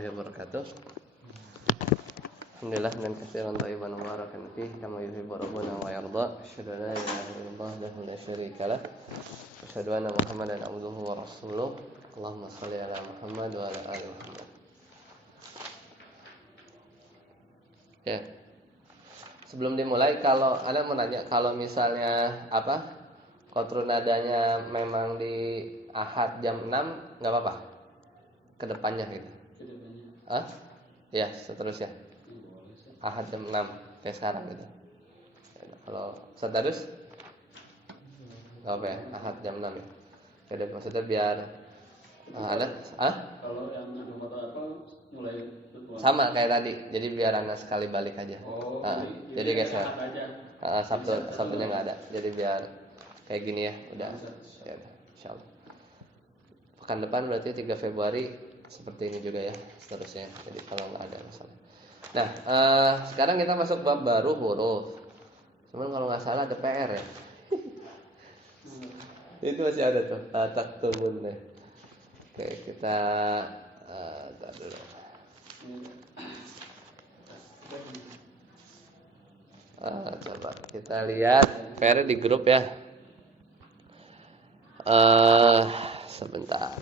warahmatullahi wabarakatuh. Alhamdulillah dan katsiran thayyiban mubarakan fihi kama yuhibbu rabbuna wa yarda. Asyhadu an la ilaha illallah wahdahu la syarika lah. Asyhadu anna Muhammadan abduhu wa rasuluh. Allahumma shalli ala Muhammad wa ala ali Muhammad. Ya. Sebelum dimulai, kalau Anda mau nanya, kalau misalnya qadru nadanya memang di Ahad jam 6 enggak apa-apa. Kedepannya gitu. Ya, seterusnya. Ahad jam 6 kayak sekarang gitu. Kalau Sadarus enggak apa ya, Ahad jam 6 ya. Jadi maksudnya biar kalau yang mulai sama kayak tadi. Jadi biar Anda sekali balik aja. Jadi geser. Sabtunya enggak ada. Jadi biar kayak gini ya, udah. Ya, insyaallah. Pekan depan berarti 3 Februari seperti ini juga ya, seterusnya. Jadi kalau nggak ada masalah. Nah, sekarang kita masuk bab baru, huruf. Cuman kalau nggak salah ada PR ya. Itu masih ada tuh, taktubun deh. Oke, kita tar dulu. Coba kita lihat PR di grup ya. Sebentar.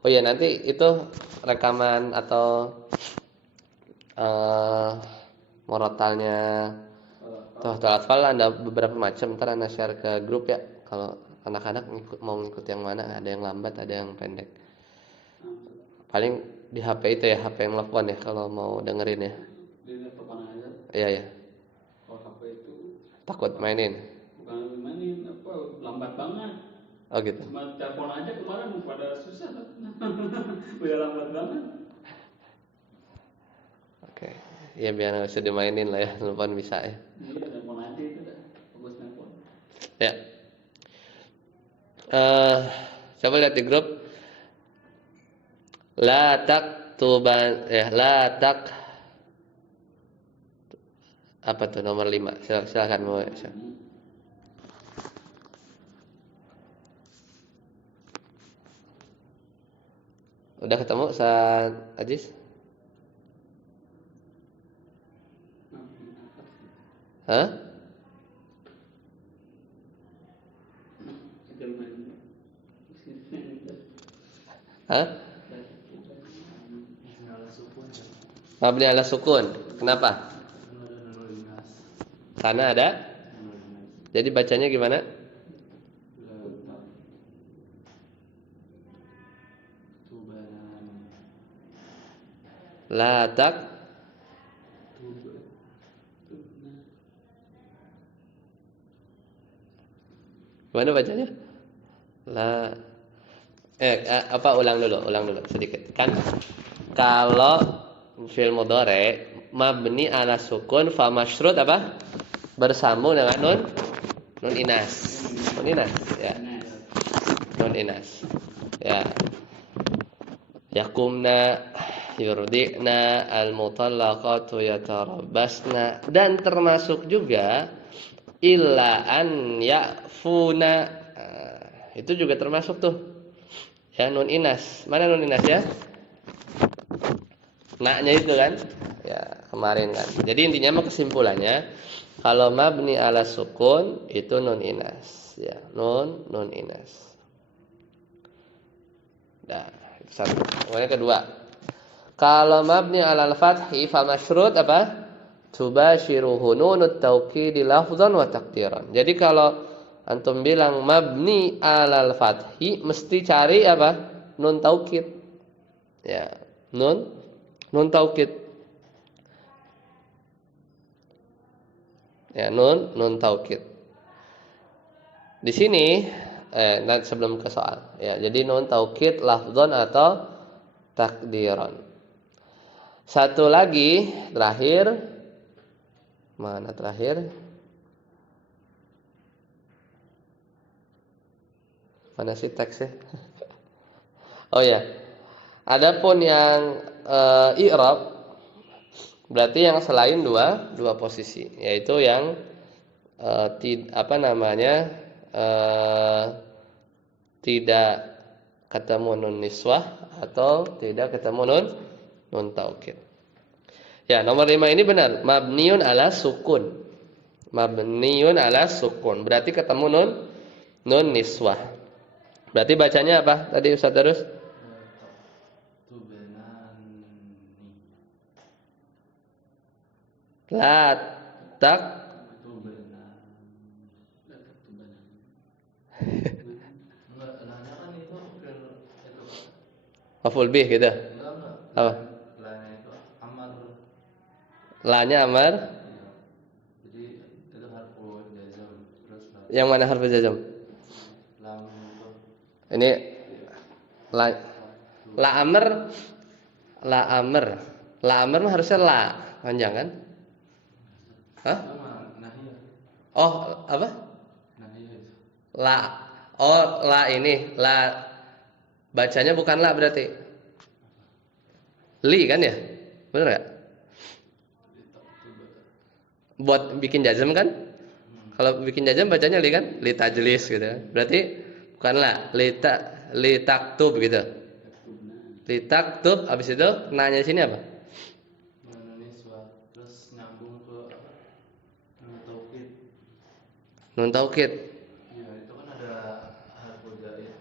Oh ya, nanti itu rekaman atau morotalnya Tuhfatul Atfal ada beberapa macam. Ntar Anda share ke grup ya. Kalau anak-anak mau ngikut yang mana, ada yang lambat, ada yang pendek. Paling di HP itu ya, HP yang telepon ya kalau mau dengerin ya. Di telepon aja. Iya. Kalau HP itu Takut mainin. bukan mainin, lambat banget. Oh gitu. Cuma telepon aja kemarin pada susah. Udah lambat banget. Oke. Ya biar nggak usah dimainin lah ya, telepon bisa ya. Iya, telepon aja itu dah. Bagus telepon. Ya. Coba lihat di grup. La taktuban apa tuh nomor 5? Silakan mau. Udah ketemu Ustaz Aziz? Hah? Mabni ala sukun. Kenapa? Karena ada. Jadi bacanya gimana? La tak. Gimana bacanya? La. Ulang dulu sedikit. Kan kalau fi'il mudhari mabni ala sukun fa masyrut apa? Bersambung dengan nun inas. Nun inas ya. Nun inas. Ya. Yakumna yurdi'na al-mutallaqatu yatarabbasna, dan termasuk juga illa an ya'funa. Itu juga termasuk tuh. Ya, nun inas. Mana nun inas ya? Naknya itu kan? Ya, kemarin kan. Jadi intinya mah kesimpulannya kalau mabni ala sukun itu nun inas. Ya, nun inas. Nah, itu satu. Kemudian kedua. Kalau mabni ala al-fathi fa masyrut apa? Tubashiruhu nunut taukidi lafzan wa taqdiran. Jadi kalau antum bilang mabni alal fathi mesti cari apa? Nun taukid. Ya, nun taukid. Ya, nun taukid. Di sini nanti sebelum ke soal. Ya, jadi nun taukid lafzan atau takdiran. Satu lagi terakhir. Mana terakhir? Mana sih teksnya? Oh ya. Adapun yang i'rab berarti yang selain dua posisi, yaitu yang tidak ketemu nun niswah atau tidak ketemu nun taukid. Ya, nomor 5 ini benar, mabniun ala sukun. Mabniun ala sukun. Berarti ketemu nun niswah. Berarti bacanya apa tadi Ustaz terus? La tak maf'ul bih gitu. Apa? La-nya amar. Yang mana harfu jazm? Ini la amr. La amr. La amr mah harusnya la panjang kan? Hah? Oh, apa? La. Oh, la ini, la bacanya bukan la berarti. Li kan ya? Benar enggak? Buat bikin jazm kan? Kalau bikin jazm bacanya li kan? Li tajlis gitu kan. Berarti bukan la, li taktub gitu. Li taktub habis itu nanya di sini apa? Terus nyambung ke apa? Nun taukid. Nun taukid. Iya, itu kan ada harfu zaid.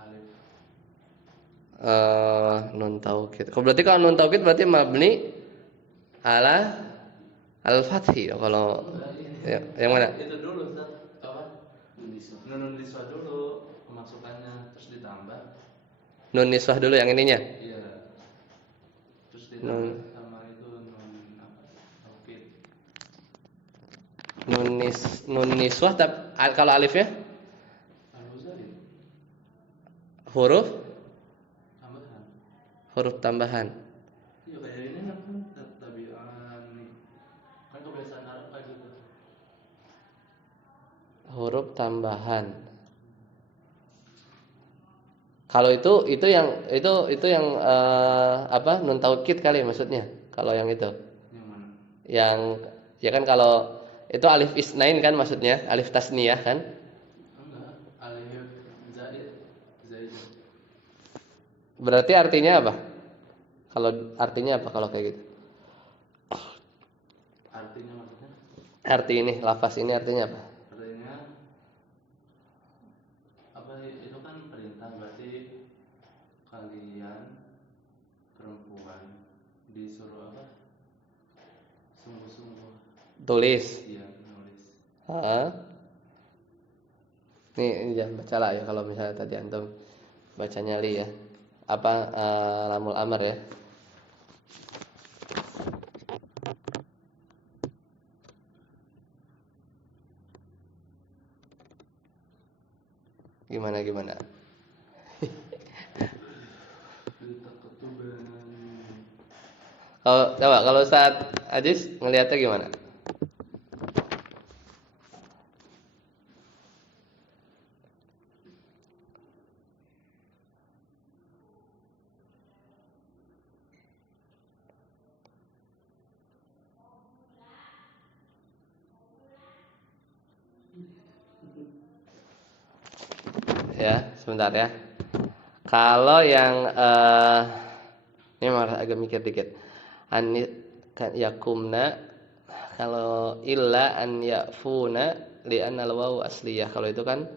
Alif. Nun taukid. Berarti kalau nun taukid berarti mabni ala al-fathi kalau ya, yang mana? Itu dulu Ustaz. Apa? Nun niswah dulu pemasukannya terus ditambah. Nun niswah dulu yang ininya. Iya. Terus ditambah sama itu taukid. Nun niswah kalau alifnya Harfu zaid. huruf Tambahan. tambahan. Iya kayak ini kan tabi'an nih. Kan kebiasaan Arab kayak gitu. Huruf tambahan. Kalau itu yang apa? Nun taukid kali maksudnya. Kalau yang itu. Yang mana? Yang ya kan kalau itu alif isnain kan maksudnya, alif tasniyah kan? Enggak, alif zaid. Berarti artinya apa? Kalau artinya apa kalau kayak gitu? Artinya maksudnya? Arti ini, lafaz ini artinya apa? Artinya apa? Itu kan perintah, berarti kalian perempuan disuruh apa? Sungguh-sungguh. Tulis. Iya, nulis. Ini jangan baca lah ya kalau misalnya tadi antum bacanya li ya. Apa lamul amr ya? Gimana? Kalau saat Ajis ngelihatnya gimana? Ya, sebentar ya. Kalau yang ini malah agak mikir dikit. Kan yakumna, kalau illa an yafuna li anal wawu asliyah. Kalau itu kan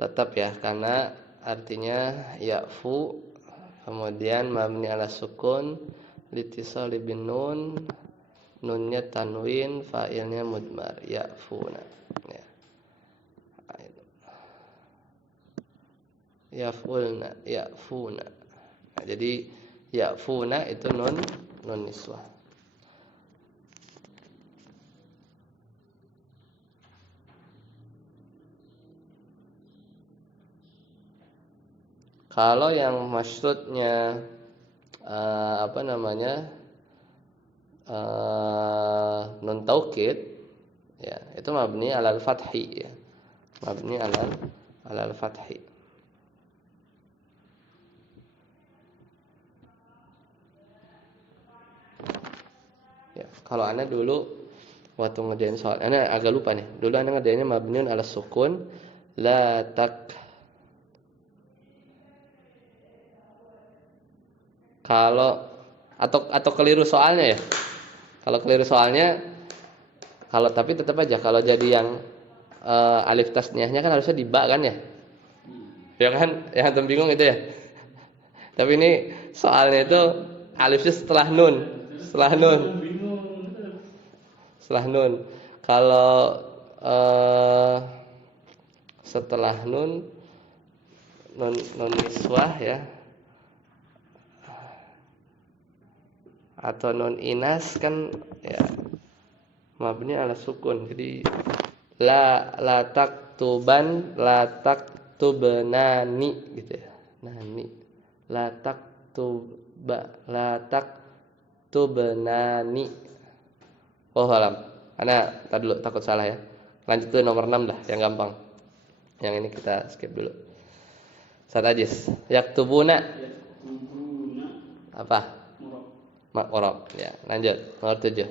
tetap ya karena artinya yafu kemudian mabni ala sukun litisali bin nunnya tanwin fa'ilnya mudmar yafuna ya. Yafuna. Nah, jadi yafuna itu nun niswah. Kalau yang maksudnya apa namanya? Nun taukid ya, itu mabni alal fathi ya. Mabni alal fathi. Ya, kalau Anda dulu waktu ngerjain soal, Anda agak lupa nih. Dulu Anda ngerjainnya mabniun ala sukun la tak Kalau atau keliru soalnya ya. Kalau keliru soalnya, kalau tapi tetap aja kalau jadi yang alif tasniahnya kan harusnya di ba kan ya. Ya kan? Yang antum bingung itu ya. Tapi ini soalnya itu alifnya setelah nun. Setelah nun. Setelah nun. Kalau setelah nun niswah ya. Atau nun inas kan ya mabni ala sukun. Jadi la taktubnani gitu ya. Nani. La taktubnani. Oh alam. Ana tadi dulu takut salah ya. Lanjut ke nomor 6 dah yang gampang. Yang ini kita skip dulu. Satajis. Yaktubuna. Apa? Makrab. Ya, lanjut. Nomor 7.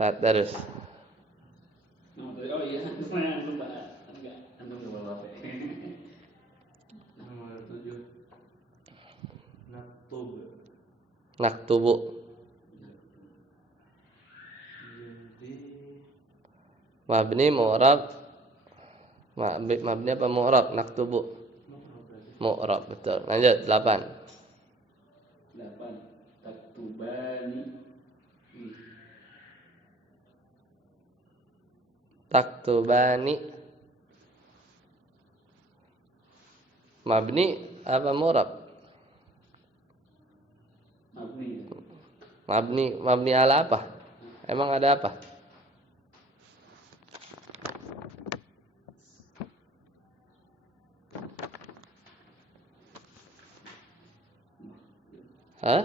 Saat terus. Oh iya, saya lupa. Enggak, antum lupa apa. Nomor 7. Naktubu. Mabni mu'rab. Mabni apa mu'rab? Naktubu. Mu'rab, betul. Lanjut 8. Taktubani. Mabni apa mu'rab? Mabni ala apa? Emang ada apa? Hah?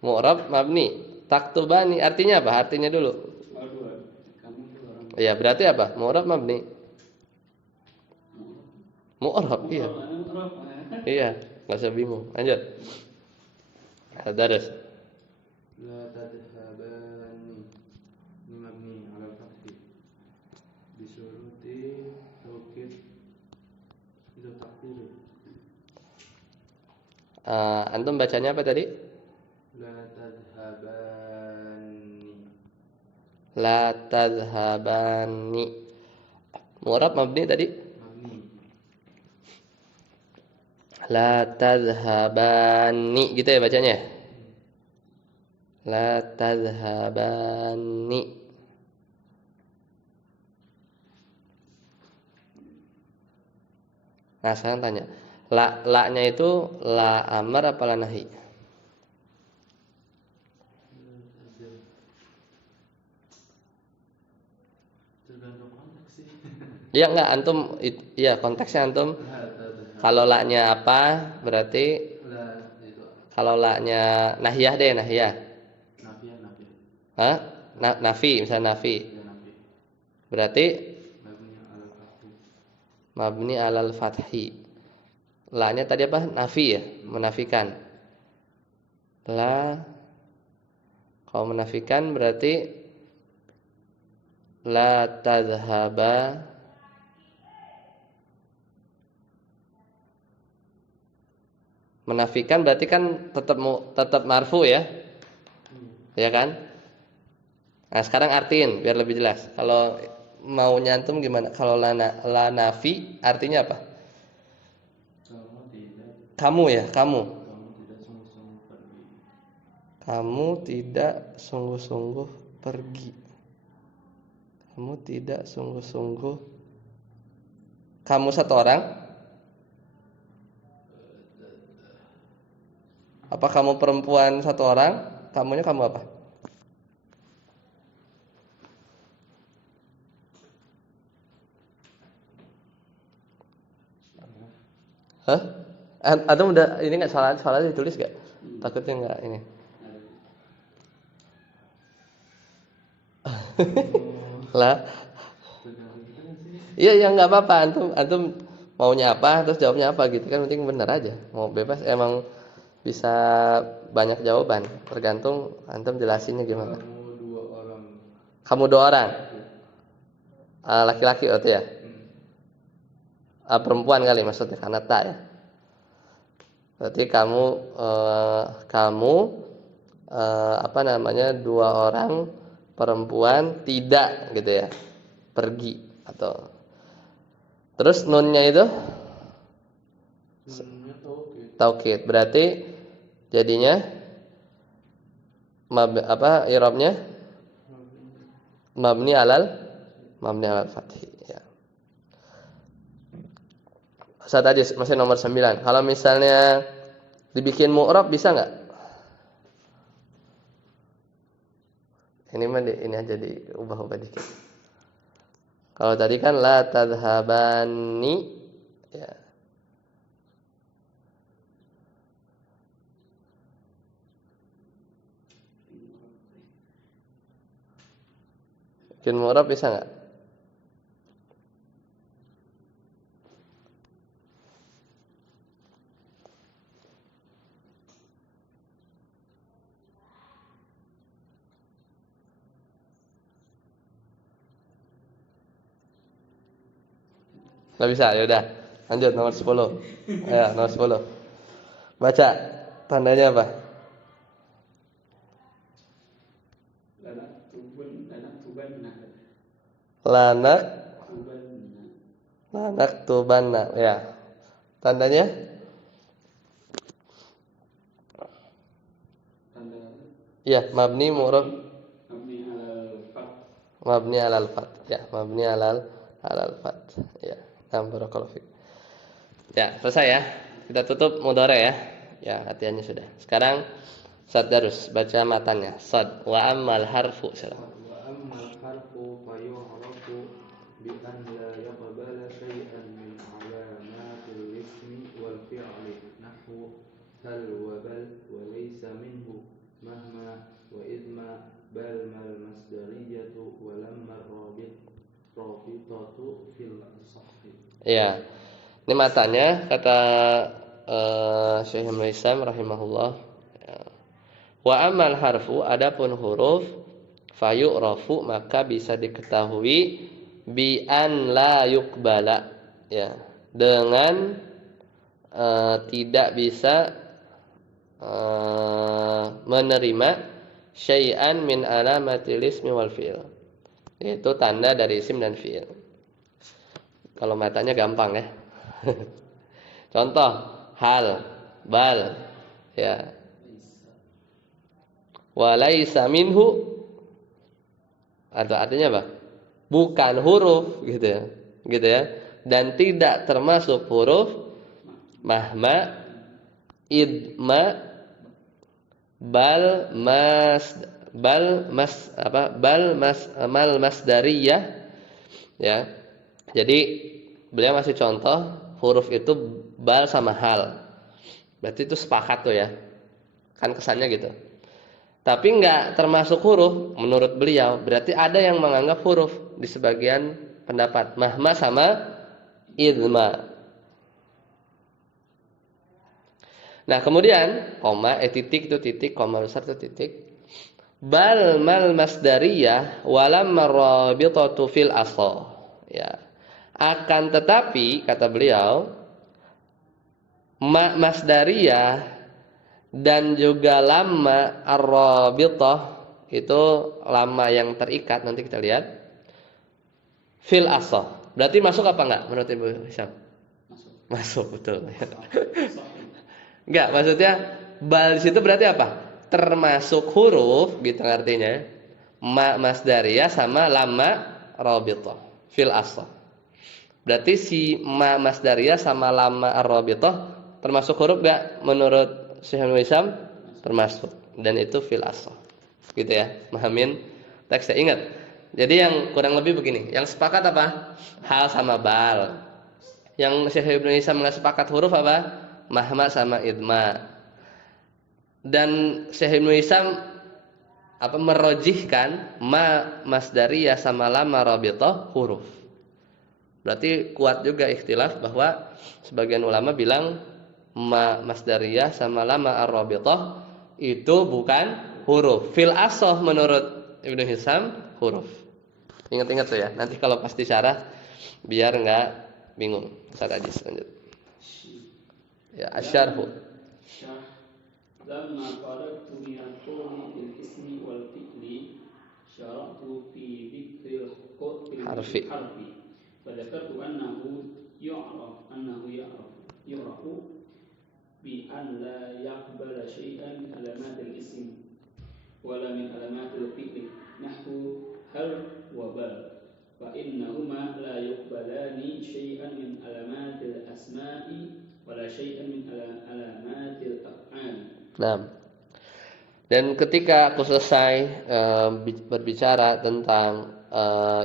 Mu'rab mabni. Taktubani artinya apa? Artinya dulu. Iya, berarti apa? Mu'rab mabni. Mu'rab, iya. Iya, enggak usah bingung. Lanjut. Terus. La tadhhabani. Ini mabni ala fathi. Bisuruti taukid. Itu takdir. Antum bacanya apa tadi? La tadhhabani. La tadhhabani. Mu'rab mabni tadi? Mabni. La tadhhabani gitu ya bacanya? La tadhhabani. Nah, sekarang tanya. La-nya itu la amar apa la nahi? Tergantung konteks sih. Iya enggak antum iya konteksnya antum kalau la-nya apa berarti La itu kalau la-nya nahiyah deh nahiyah. nafiah. Hah? Nafi misalnya nafi. Ya nafi. Berarti Mabni ala fathi. mabni alal fathi. La-nya tadi apa? Nafi ya, menafikan. La kalau menafikan berarti la tadhhaba menafikan berarti kan tetap marfu ya. Ya kan? Nah, sekarang artiin biar lebih jelas. Kalau mau nyantum gimana? Kalau la nafi artinya apa? Kamu ya, kamu. Kamu tidak sungguh-sungguh pergi. Kamu tidak sungguh-sungguh. Kamu satu orang? Apa kamu perempuan satu orang? Kamunya kamu apa? Hah? Atau udah ini nggak salah ditulis nggak? Takutnya nggak ini. Lah. Iya ya nggak apa-apa. Antum maunya apa terus jawabnya apa gitu kan penting benar aja. Mau bebas emang bisa banyak jawaban tergantung antum jelasinnya gimana. Kamu 2 orang. Kamu 2 orang. Laki-laki itu ya. Perempuan kali maksudnya karena ta ya. Berarti kamu apa namanya, 2 orang perempuan tidak gitu ya, pergi atau terus nunnya itu Nunnya taukid. taukid, berarti jadinya i'rabnya mabni alal fathi ya. Saat aja masih nomor 9. Kalau misalnya dibikin mu'rab bisa nggak? Ini mah ini aja diubah-ubah dikit. Kalau tadi kan la tadhhabani ya. Bikin mu'rab bisa nggak? Nggak bisa, ya udah. Lanjut nomor 10. Ya, nomor 10. Baca tandanya apa? Lanak tubanna. Ya. Tandanya? Ya, mabni mu'rab. Mabni alal fath. Ya, mabni alal fath. Ya. Barakallahu fiik. Ya, selesai ya. Kita tutup mudhari ya. Ya, latihannya sudah. Sekarang sad darus, baca matanya. Sad wa ammal harfu. Wa ammal harfu fa yu'rafu bi an la yaqbala shay'an min alamatil ismi wal fi'li nahwu hal wa bal wa laysa minhu mahma wa idma bal mal masdariyatu wa lamma rabitatu fil sahih. Ya. Ini matanya kata Syekh Ibnu Hisam rahimahullah. Ya. Wa amal harfu, adapun huruf fayu'rafu, maka bisa diketahui bi an la yuqbala ya, dengan tidak bisa menerima syai'an min alamatil ismi wal fi'il, yaitu tanda dari isim dan fi'il. Kalau matanya gampang ya. Contoh hal, bal ya, walaisa minhu, atau artinya apa? Bukan huruf gitu ya, dan tidak termasuk huruf mahma, idma, mal masdariyah ya. Jadi beliau masih contoh huruf itu bal sama hal. Berarti itu sepakat tuh ya. Kan kesannya gitu. Tapi enggak termasuk huruf menurut beliau. Berarti ada yang menganggap huruf di sebagian pendapat. Mahma sama idma. Nah, kemudian koma, titik itu titik, koma besar itu titik. Bal mal masdariyah walam marabitatu fil asl. Ya. Akan tetapi kata beliau, ma masdariyah dan juga lamma ar-rabithah, itu lama yang terikat, nanti kita lihat. Fil asl. Berarti masuk apa enggak menurut Ibu Syam? Masuk betul. Enggak, maksudnya bal di situ berarti apa? Termasuk huruf gitu artinya. Ma masdariyah sama lamma rabithah fil asl. Berarti si ma masdariyah sama lamma ar-rabithah termasuk huruf enggak menurut Syekh Ibnu Hisam? Termasuk. Dan itu fil asl. Gitu ya. Mahamin teksnya, ingat. Jadi yang kurang lebih begini, yang sepakat apa? Hal sama bal. Yang Syekh Ibnu Hisam enggak sepakat huruf apa? Mahma sama idma. Dan Syekh Ibnu Hisam merojihkan ma masdariyah sama lamma rabithah huruf. Berarti kuat juga ikhtilaf bahwa sebagian ulama bilang ma masdariyah sama lamma ar-rabithah itu bukan huruf. Fil asl menurut Ibnu Hisam huruf. Ingat-ingat tuh ya. Nanti kalau pasti syarah biar enggak bingung. Ustaz Ajis lanjut. Ya, asyarhu. Syarh lamma faragtu min al-qawli bil ismi wal fi'li syara'tu fi dhikril Harfi. fadzakartu annahu yu'rafu bi an la yaqbala syai'an min alamatil ism wala min alamatil fi'li nahwu hal wa bal fa innahuma la yuqbalani syai'an min alamatil asma'i wala syai'an min alamatil af'al. Nah, dan ketika aku selesai berbicara tentang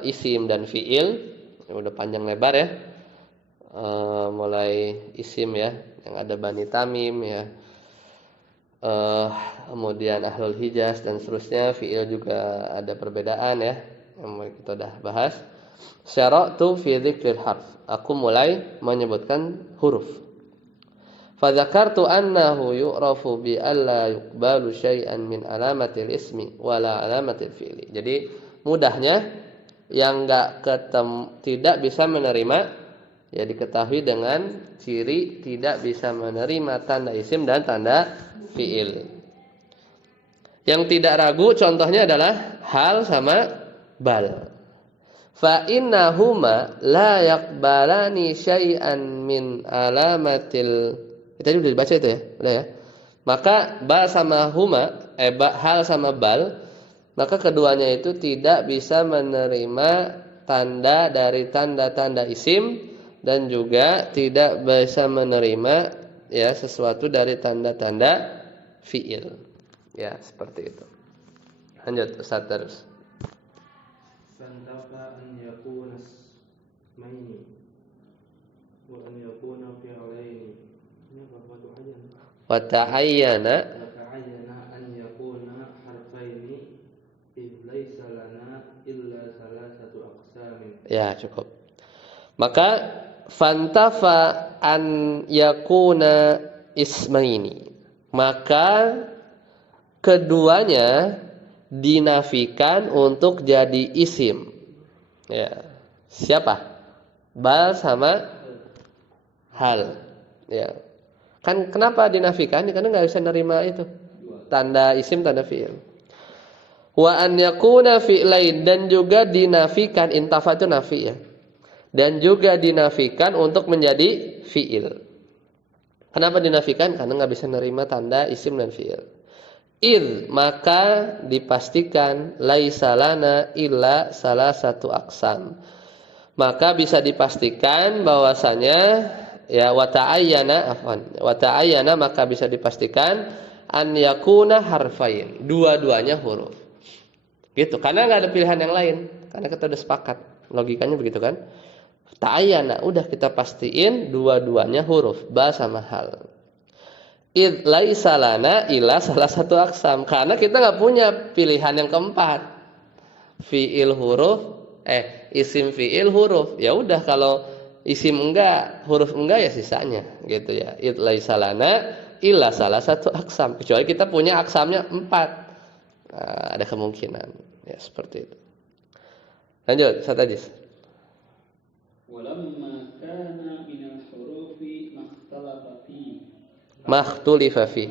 isim dan fiil, udah panjang lebar ya, mulai isim ya, yang ada Bani Tamim ya, kemudian Ahlul Hijaz dan seterusnya. Fiil juga ada perbedaan ya, yang kita udah bahas. Syara'tu fi dzikril harf, aku mulai menyebutkan huruf. Fadzakartu annahu yu'rafu bi alla yuqbalu syai'an min alamatil ismi wala alamatil fi'li. Jadi mudahnya yang tidak bisa menerima ya diketahui dengan ciri tidak bisa menerima tanda isim dan tanda fi'il. Yang tidak ragu contohnya adalah hal sama bal. Fa innahuma la yaqbalani syai'an min alamatil. Tadi udah dibaca itu ya, udah ya. Maka bal sama huma, hal sama bal, maka keduanya itu tidak bisa menerima tanda dari tanda-tanda isim dan juga tidak bisa menerima ya sesuatu dari tanda-tanda fiil. Ya, seperti itu. Lanjut Ustaz terus. Fantafa an yakuna ismaini wa an yakuna fi'laini. Ini apa tuh aja? Wa ta'ayyana an yakuna harfaini id laisa lana illa salasatu aqsamin. Ya, cukup. Maka fantafa an yakuna ismaini. Maka keduanya dinafikan untuk jadi isim. Ya. Siapa? Bal sama hal. Ya. Kan kenapa dinafikan? Karena nggak bisa nerima itu tanda isim, tanda fiil. Wa an yakuna fi'lain, dan juga dinafikan, intafa itu nafi ya. Dan juga dinafikan untuk menjadi fiil. Kenapa dinafikan? Karena nggak bisa nerima tanda isim dan fiil. Id, maka dipastikan laisa lana illa salah satu aqsam. Maka bisa dipastikan bahwasanya ya wa ta'ayyana maka bisa dipastikan an yakuna harfain, dua-duanya huruf. Gitu, karena enggak ada pilihan yang lain. Karena kita udah sepakat. Logikanya begitu kan? Ta'ayyana, udah kita pastiin dua-duanya huruf, ba sama hal. Id laisa lana illa salah satu aqsam, karena kita enggak punya pilihan yang keempat. Fiil huruf, isim fiil huruf. Ya udah kalau isim enggak, huruf enggak ya sisanya gitu ya. Id laisa lana illa salah satu aqsam, kecuali kita punya aqsamnya 4. Nah, ada kemungkinan ya seperti itu. Lanjut, Ustaz Ajis. Walamma kana min al-hurufi Makhtulifa fi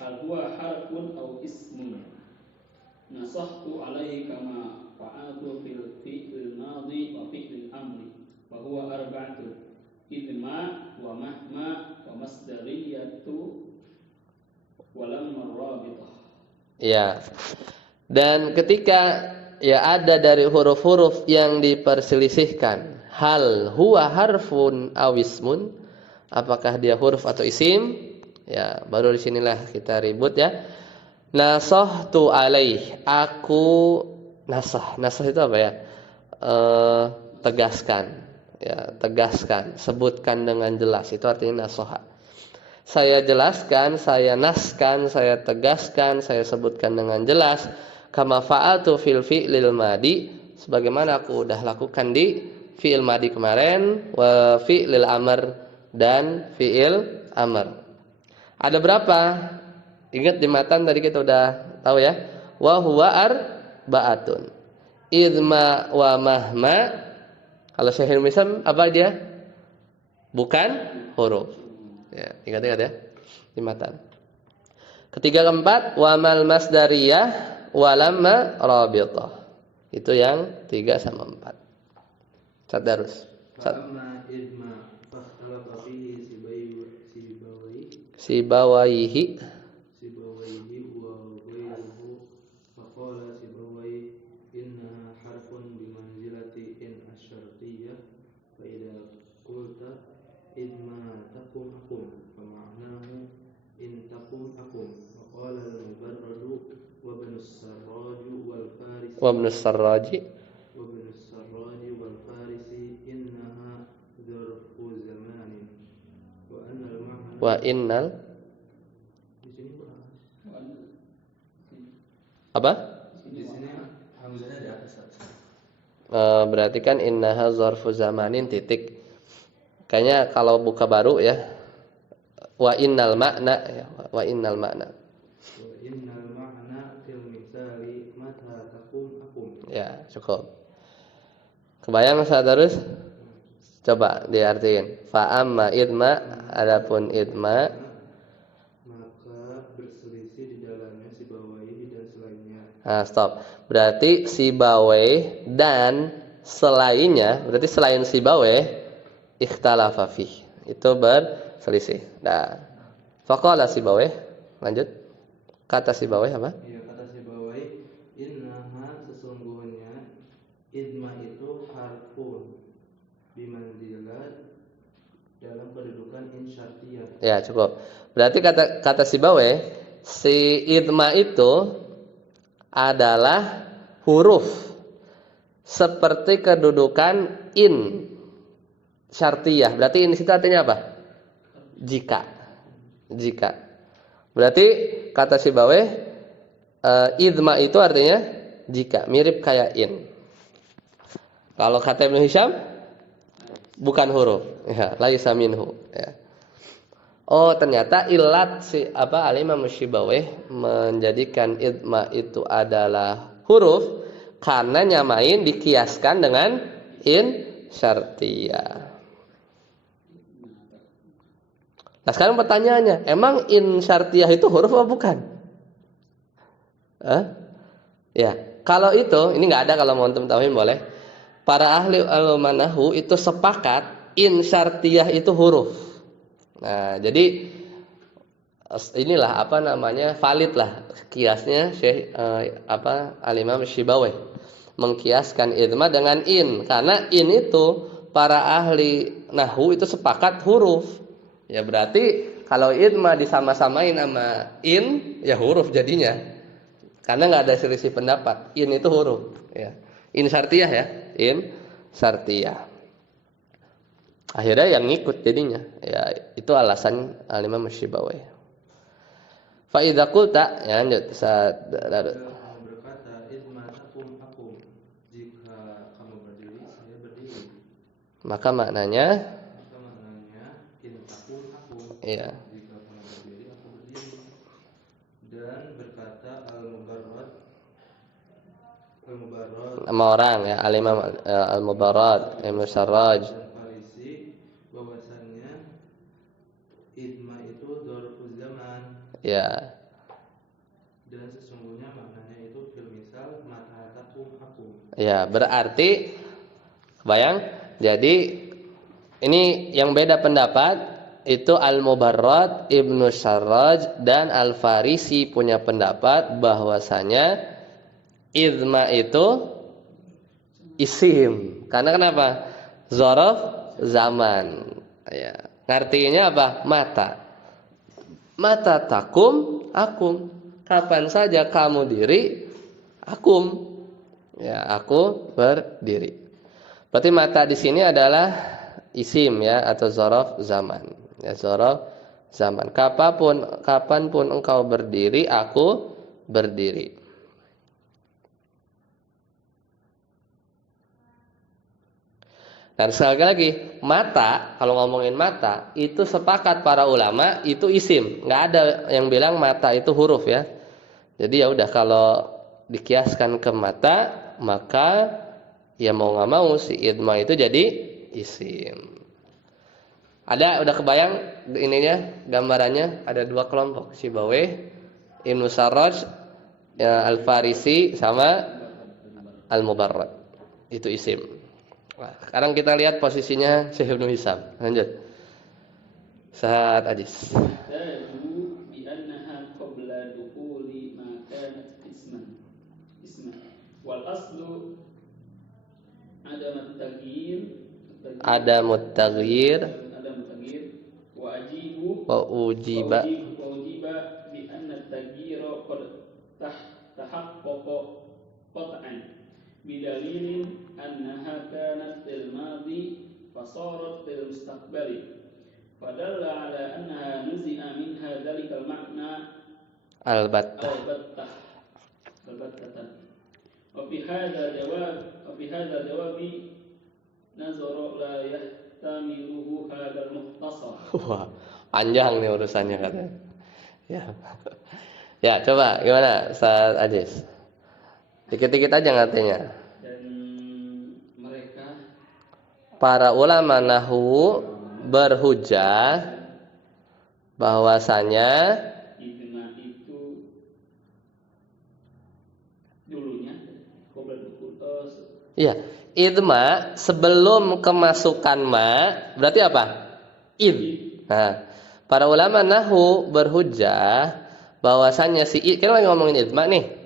hal huwa harfun aw ismun nasahtu alaihi kama fa'altu fil fi'l madhi wa fi'l amri wa huwa arba'atu idma wa mahma wa masdariyatu wa lamma rabitah. Ya. Dan ketika ya ada dari huruf-huruf yang diperselisihkan, hal huwa harfun aw ismun, apakah dia huruf atau isim? Ya, baru di sinilah kita ribut ya. Nasahtu alaih, aku nasah. Nasah itu apa ya? Tegaskan. Ya, tegaskan, sebutkan dengan jelas. Itu artinya nasoha. Saya jelaskan, saya naskan, saya tegaskan, saya sebutkan dengan jelas. Kama fa'altu fil fi'lil madi, sebagaimana aku udah lakukan di fi'il madi kemarin, wa fi'lil amr, dan fi'il amr. Ada berapa? Ingat di matan tadi kita udah tahu ya. Wa huwa arba'atun. idma wa mahma. Kalau syahir misal apa dia? Bukan huruf. Ya, ingat-ingat ya. Di matan. Ketiga keempat, wamal masdariyah walamma rabithah. Itu yang 3 sama 4. Tadarus. Fa'amma idma fakhtalafa fihi Sibawaihi wa ghayruhu faqala Sibawayhi innaha harfun bimanzilati in asyartiyah fa idza qulta idma takum akum fa ma'nahu in takum akum wa qala al-mubarradu wa ibn as-sarraj wal farisi wa ibn as-sarraji wal farisi innaha dzarfu zamanin wa anna al-ma'na wa innal di sini apa? di sini hamzahnya di atas. Berarti kan innaha zarfu zamanin titik. Kayaknya kalau buka baru ya. Wa innal ma'na ya. Wa innal ma'na. Wa innal ma'na fil misali mata takum akum. Ya, cukup. Kebayang saya terus? Coba diartiin. Fa amma idma, adapun idma, maka berselisih di dalamnya Sibawayhi dan selainnya. nah stop. Berarti Sibawayh dan selainnya, berarti selain Sibawayh ikhtalafa fih. Itu berselisih. Nah, faqala Sibawayh, lanjut. Kata Sibawayh apa? Iya, kata Sibawayhi, innaha sesungguhnya idma itu harfun bimanzilat dalam kedudukan in syartiyah. Ya, cukup. Berarti kata Sibawayh, si idma itu adalah huruf seperti kedudukan in syartiyah. Berarti in situ artinya apa? Jika. Berarti kata Sibawayh, idma itu artinya jika, mirip kayak in. Kalau kata Ibnu Hisham, bukan huruf, ya, laisa minhu, ya. Oh, ternyata ilat Al-Imam Sibawayh menjadikan idma itu adalah huruf karena nyamain dikiaskan dengan in syartiyah. Nah, sekarang pertanyaannya, emang in syartiyah itu huruf atau bukan? Ya, kalau itu, ini nggak ada, kalau mau teman-teman boleh. Para ahli al-manahu itu sepakat in syartiyah itu huruf. Nah, jadi inilah valid lah kiasnya Syekh Al-Imam Sibawayh mengkiaskan idma dengan in, karena in itu para ahli nahwu itu sepakat huruf. Ya berarti kalau idma disama-samain sama in, ya huruf jadinya. Karena nggak ada selisih pendapat, in itu huruf. Ya. In syartiyah ya, in syartiyah. Akhirnya yang ngikut jadinya. Ya itu alasan Al-Imam Sibawayh. Fa idza qulta, ya lanjut. Kamu berkata idma takum akum, jika kamu berdiri saya berdiri. Maka maknanya in takum akum. Iya. Jika kamu berdiri aku berdiri. Dan berkata al-mubarrad nama orang ya, Al-Imam Al-Mubarrad, Ibnu Sarraj dan Farisi bahwasannya idma itu dzarfu zaman. ya. Dan sesungguhnya maknanya itu fil misal mata takum akum. Ya, berarti bayang. Jadi ini yang beda pendapat itu Al-Mubarrad, Ibnu Sarraj dan Al-Farisi punya pendapat bahwasanya idma itu isim. Karena kenapa? Dzaraf zaman. Ya. Ngartinya apa? Mata. Mata takum akum. Kapan saja kamu diri, akum. Ya, aku berdiri. Berarti mata di sini adalah isim ya, atau dzaraf zaman. Ya, dzaraf zaman. Kapanpun engkau berdiri, aku berdiri. Dan sekali lagi, mata, kalau ngomongin mata, itu sepakat para ulama itu isim. Nggak ada yang bilang mata itu huruf ya. Jadi ya udah, kalau dikiaskan ke mata, maka ya mau nggak mau si idma itu jadi isim. Udah kebayang ininya, gambarannya ada dua kelompok, Sibawayh, Ibnu Sarraj, ya, Al-Farisi sama Al-Mubarrad. Itu isim. Nah, sekarang kita lihat posisinya Syekh Ibnu Hisam. Lanjut. Saat Ajis. Taju bi annaha qabla dukhuli ma kanat isman. Wal aslu Adamut taghyir wa ajibu wa ujiba bi anna at-taghyira qad tahaqqaqa qat'an bidalilin annaha kanat fil madi fasarat fil mustaqbali fadalla ala annaha nuzi'a minha dhalika al-ma'na albattah. wa fi hadha jawabi nazara la yahtamiluhu hadha al-mukhtasar. Wah, panjang nih urusannya katanya. Ya. Ya, coba gimana Ustaz Ajis? Dikit-dikit aja ngatanya. Dan mereka Para ulama nahwu berhujjah bahwasanya ijma itu dulunya iya, idma sebelum kemasukan ma berarti apa? Id. Nah, para ulama nahwu berhujjah bahwasanya si id, kita lagi ngomongin idma nih.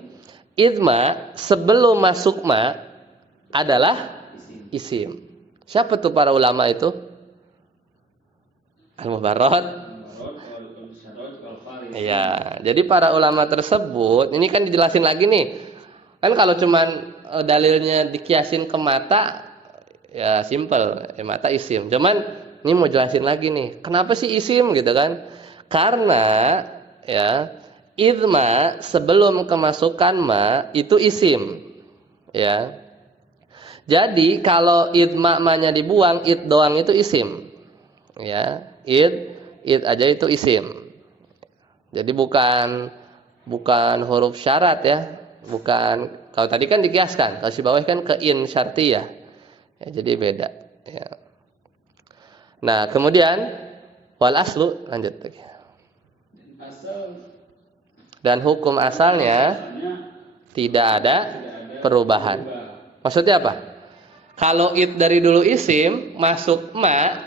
Idma sebelum masuk ma adalah isim. Siapa tuh para ulama itu? Al-Mubarrad. Iya, jadi para ulama tersebut ini kan dijelasin lagi nih. Kan kalau cuman dalilnya dikiasin ke mata ya simple, mata isim. Cuman ini mau jelasin lagi nih. Kenapa sih isim gitu kan? Karena ya idma sebelum kemasukan ma itu isim. Ya. Jadi kalau idma ma-nya dibuang, id doang itu isim. Ya, id aja itu isim. Jadi bukan huruf syarat ya. Bukan, kalau tadi kan dikiaskan, kalau si bawah kan ke in syartiyah. Ya, jadi beda ya. Nah, kemudian wal aslu, lanjut lagi. Dan hukum asalnya tidak ada perubahan. Maksudnya apa? Kalau id dari dulu isim, masuk ma,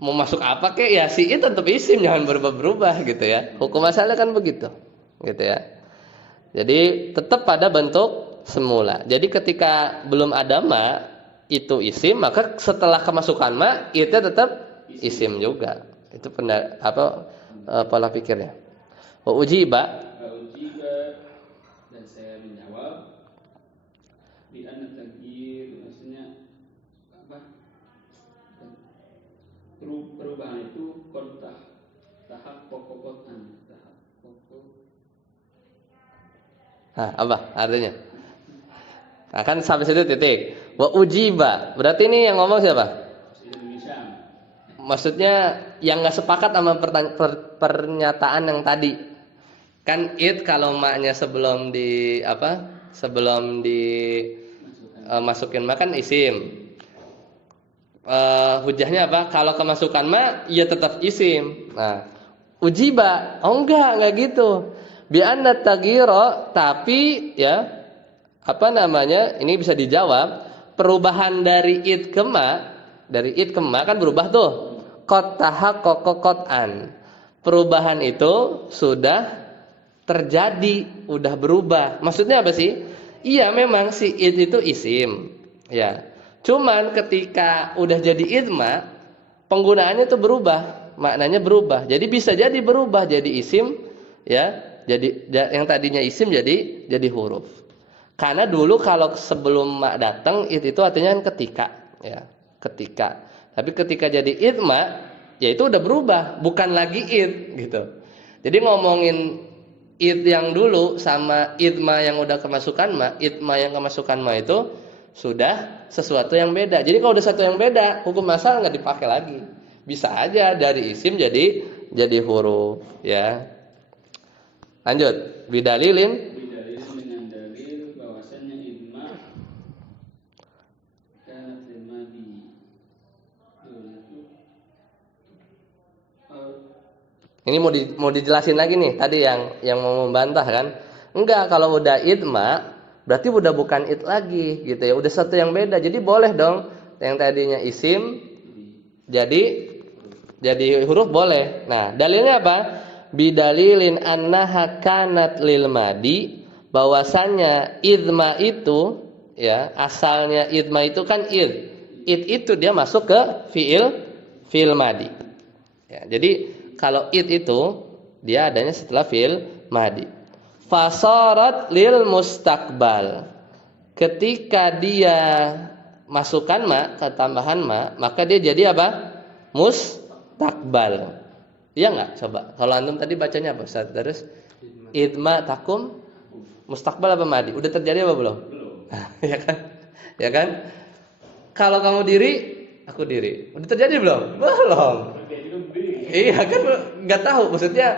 mau masuk apa kek ya si id tetap isim, jangan berubah-berubah gitu ya. Hukum asalnya kan begitu. Gitu ya. Jadi tetap pada bentuk semula. Jadi ketika belum ada ma itu isim, maka setelah kemasukan ma itu tetap isim juga. Itu pola pikirnya. Wa ujiba dan saya menjawab bi anna taghyir maksudnya apa? Perubahan itu tahap pokok-pokokan. Nah, apa artinya? Nah, kan sampai situ titik. Wa ujiba. Berarti ini yang ngomong siapa? Maksudnya yang enggak sepakat sama pernyataan yang tadi. Kan id kalau maknya sebelum masukin ma kan isim. Hujahnya apa? Kalau kemasukan ma ya tetap isim. Nah, ujiba. Oh enggak gitu. Bi anna taghyira, tapi ya ini bisa dijawab perubahan dari id ke ma kan berubah tuh. Qad tahaqqaqa qat'an. Perubahan itu sudah terjadi, udah berubah. Maksudnya apa sih? Iya, memang si id itu isim. Ya. Cuman ketika udah jadi idma, penggunaannya tuh berubah, maknanya berubah. Jadi bisa jadi berubah jadi isim, ya. Jadi yang tadinya isim jadi huruf. Karena dulu kalau sebelum ma datang itu artinya kan ketika, ya, ketika. Tapi ketika jadi idma, ya itu udah berubah, bukan lagi id gitu. Jadi ngomongin id yang dulu sama idma yang udah kemasukan ma, idma yang kemasukan ma itu sudah sesuatu yang beda. Jadi kalau udah satu yang beda, hukum asal nggak dipakai lagi. Bisa aja dari isim jadi huruf, ya. Lanjut, bidalilin dengan dalil bahwasannya idma Ini mau dijelasin lagi nih tadi yang mau membantah kan? Enggak, kalau udah idma berarti udah bukan id lagi gitu ya. Udah satu yang beda. Jadi boleh dong yang tadinya isim jadi huruf boleh. Nah, dalilnya apa? Bidalilin annaha kanat lil madi, bahwasannya idma itu ya, asalnya idma itu kan id. Id itu dia masuk ke fiil madi. Ya, jadi kalau id itu dia adanya setelah fiil madi. Fasarat lil mustakbal. Ketika dia masukkan ma ke tambahan ma, maka dia jadi apa? Mustakbal. Iya enggak? Coba. Kalau antum tadi bacanya apa Ustaz? Terus idma takum mustakbal apa madi? Udah terjadi apa belum? Belum. Ya kan? Ya kan? Kalau kamu diri, aku diri. Udah terjadi belum? Belum. Iya kan nggak tahu, maksudnya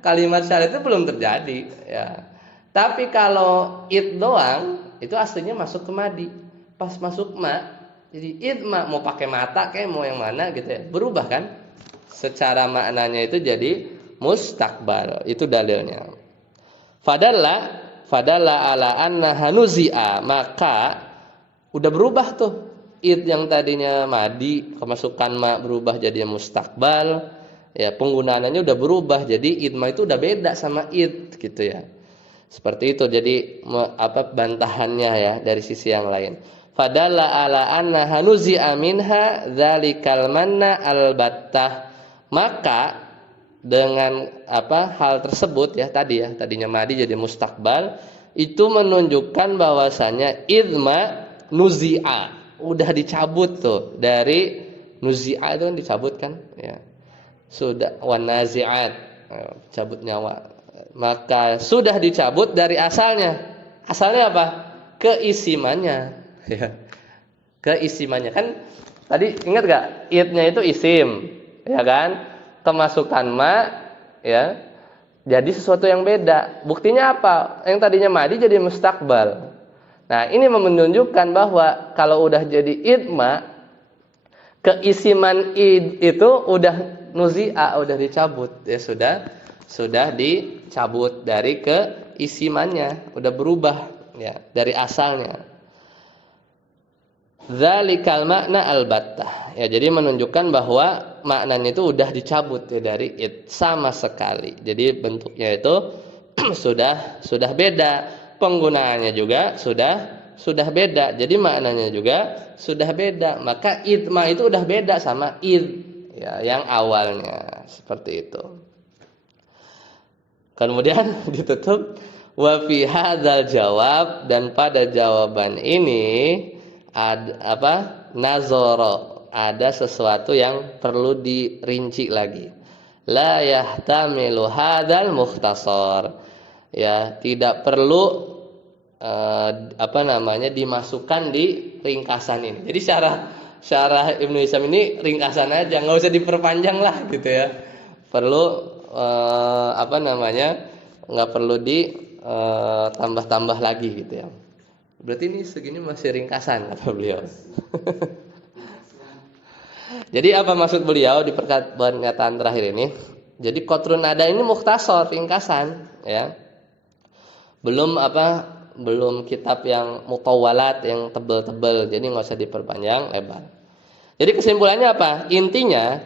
kalimat syarat itu belum terjadi ya. Tapi kalau id doang itu aslinya masuk ke madi. Pas masuk ma jadi id ma, mau pakai mata kayak mau yang mana gitu ya. Berubah kan? Secara maknanya itu jadi mustakbal. Itu dalilnya. Fadalla ala anna hanuzi'a, maka udah berubah tuh. Id yang tadinya madi kemasukan ma berubah jadi mustakbal. Ya, penggunaannya udah berubah jadi idma itu udah beda sama id gitu ya. Seperti itu. Jadi apa bantahannya ya dari sisi yang lain. Fadalla ala anna hanuzi'a minha dzalikal manna albattah. Maka dengan apa hal tersebut ya tadinya madi jadi mustakbal itu menunjukkan bahwasanya idma nuzi'a udah dicabut tuh dari nuzi'a itu kan dicabut kan ya. Sudah wanazi'at cabut nyawa, maka sudah dicabut dari asalnya. Asalnya apa? Keisimannya ya. Keisimannya kan tadi ingat gak? Idnya itu isim ya kan, kemasukan ma ya, jadi sesuatu yang beda. Buktinya apa? Yang tadinya madi jadi mustakbal. Nah, ini menunjukkan bahwa kalau udah jadi idma, keisiman id itu udah nuzi'a, udah dicabut ya, sudah dicabut dari keisimannya, udah berubah ya dari asalnya. Dzalikal makna albattah. Ya, jadi menunjukkan bahwa maknanya itu udah dicabut ya dari id sama sekali. Jadi bentuknya itu sudah beda, penggunaannya juga sudah beda. Jadi maknanya juga sudah beda. Maka idma itu udah beda sama id ya, yang awalnya seperti itu. Kemudian ditutup wa fi hadzal jawab, dan pada jawaban ini ada apa? Nazara, ada sesuatu yang perlu dirinci lagi. La yahtamilu hadzal mukhtasar. Ya, tidak perlu dimasukkan di ringkasan ini. Jadi syarah Ibnu Hisham ini ringkasan aja, nggak usah diperpanjang lah gitu ya. Perlu nggak perlu ditambah-tambah lagi gitu ya. Berarti ini segini masih ringkasan kata beliau. Jadi apa maksud beliau di perkataan terakhir ini? Jadi qatrun nada ini mukhtasar, ringkasan ya. Belum kitab yang mutawwalat yang tebel-tebel, jadi nggak usah diperpanjang lebar. Jadi kesimpulannya apa? Intinya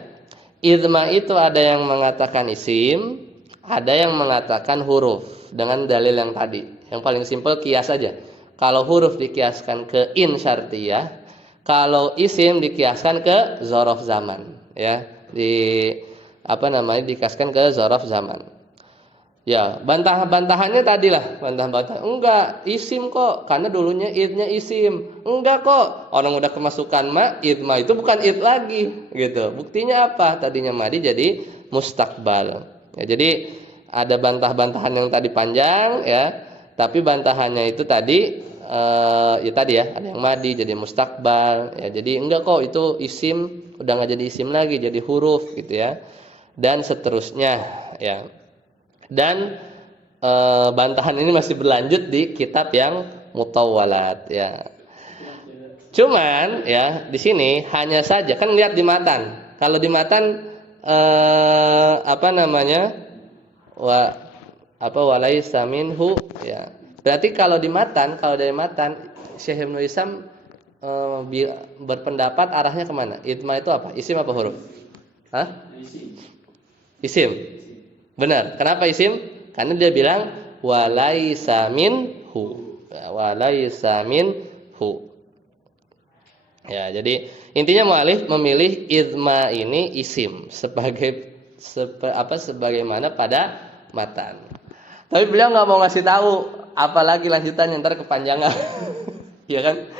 idma itu ada yang mengatakan isim, ada yang mengatakan huruf dengan dalil yang tadi. Yang paling simpel kias saja. Kalau huruf dikiaskan ke in syartiyah, kalau isim dikiaskan ke dzaraf zaman ya. Dikiaskan ke dzaraf zaman. Ya, bantahannya tadilah, bantah-bantah. Enggak, isim kok, karena dulunya idnya isim. Enggak kok, orang udah kemasukan ma, idma itu bukan id lagi, gitu. Buktinya apa? Tadinya madi jadi mustakbal. Ya, jadi ada bantah-bantahan yang tadi panjang, ya. Tapi bantahannya itu tadi, ada yang madi jadi mustakbal. Ya, jadi enggak kok, itu isim udah nggak jadi isim lagi, jadi huruf, gitu ya. Dan seterusnya, ya. Dan bantahan ini masih berlanjut di kitab yang mutawwalat ya. Cuman ya di sini hanya saja kan lihat di matan. Kalau di matan apa namanya? Walaisa minhu ya. Berarti kalau dari matan Syekh Ibnu Hisam berpendapat arahnya kemana? Idma itu apa? Isim apa huruf? Hah? Isim. Benar. Kenapa isim? Karena dia bilang walaisa minhu. Walaisa minhu. Ya, jadi intinya mu'alif memilih idma ini isim sebagaimana pada matan. Tapi beliau nggak mau ngasih tahu apalagi lanjutannya, ntar kepanjangan. Ya kan?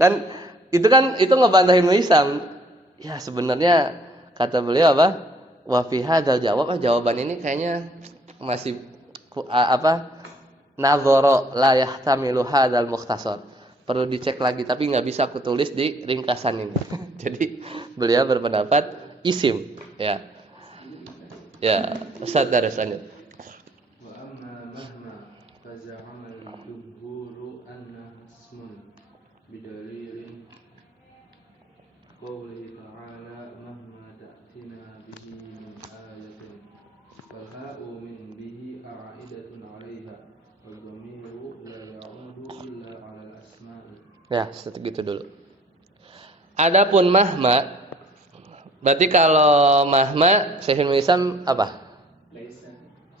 Dan itu ngebantah Ibnu Hisam. Ya sebenarnya kata beliau apa? Wa fi hadzal jawaban ini kayaknya masih nazara la yahtamilu hadzal mukhtasar. Perlu dicek lagi, tapi nggak bisa aku tulis di ringkasan ini. Jadi beliau berpendapat isim, ya. Ya, Ustaz Darus lanjut. Wa amma mahma faza'ama al-jumhur anna ismun bidalilin qawlihi ta'ala mahma ta'tina bihi min ayatin fal ha'u min bihi a'idatun 'alaiha wal dhamiru la ya'udu illa 'ala al-asma'i. Ya, segitu dulu. Adapun mahma, berarti kalau mahma Syekh Ibnu Hisam apa?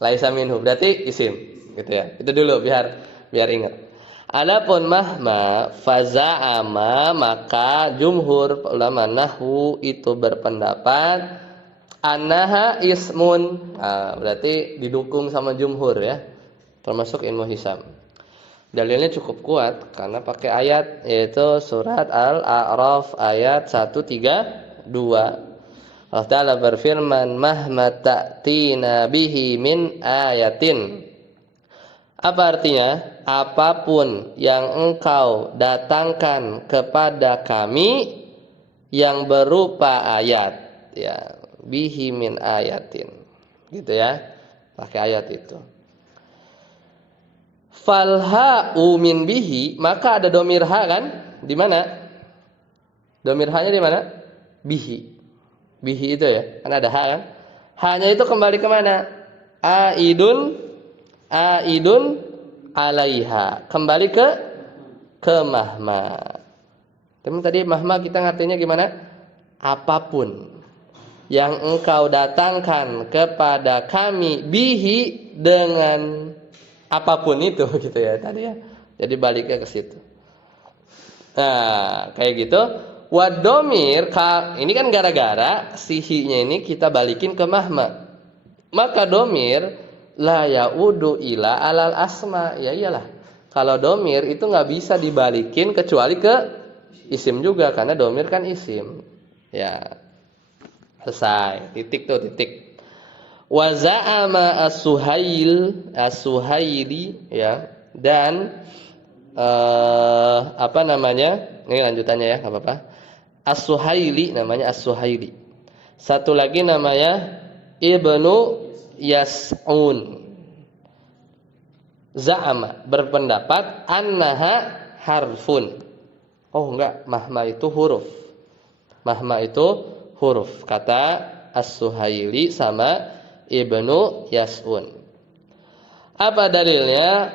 Laisa minhu, berarti isim, gitu ya. Itu dulu biar ingat. Adapun mahma faza'ama, maka jumhur ulama nahwu itu berpendapat annaha ismun. Berarti didukung sama jumhur ya. Termasuk Ibnu Hisam. Dalilnya cukup kuat karena pakai ayat, yaitu surat Al-A'raf ayat 132. Allah Ta'ala berfirman, mahma ta'tina bihi min ayatin. Apa artinya? Apapun yang engkau datangkan kepada kami yang berupa ayat, ya, bihi min ayatin. Gitu ya. Pakai ayat itu. Falha'u min bihi, maka ada domir ha kan? Di mana? Domir ha-nya di mana? Bihi. Bihi itu ya, kan ada ha kan? Ha-nya itu kembali ke mana? Aidun alaiha. Kembali ke mahma. Teman tadi mahma kita ngartinya gimana? Apapun yang engkau datangkan kepada kami bihi dengan apapun itu gitu ya tadi ya. Jadi baliknya ke situ. Nah, kayak gitu. Wadomir, ini kan gara-gara sihinya ini kita balikin ke mahma. Maka domir la yaudu ila alal asma. Ya iyalah. Kalau domir itu nggak bisa dibalikin kecuali ke isim juga, karena domir kan isim. Ya. Selesai. Titik tuh, titik. Wa za'ama as-Suhaili ya, dan apa namanya? Ini lanjutannya ya, enggak apa-apa. As-Suhaili namanya As-Suhaili. Satu lagi namanya Ibnu Yas'un. Za'ama berpendapat annaha harfun. Oh enggak, mahma itu huruf. Mahma itu huruf. Kata As-Suhaili sama Ibnu Yas'un. Apa dalilnya?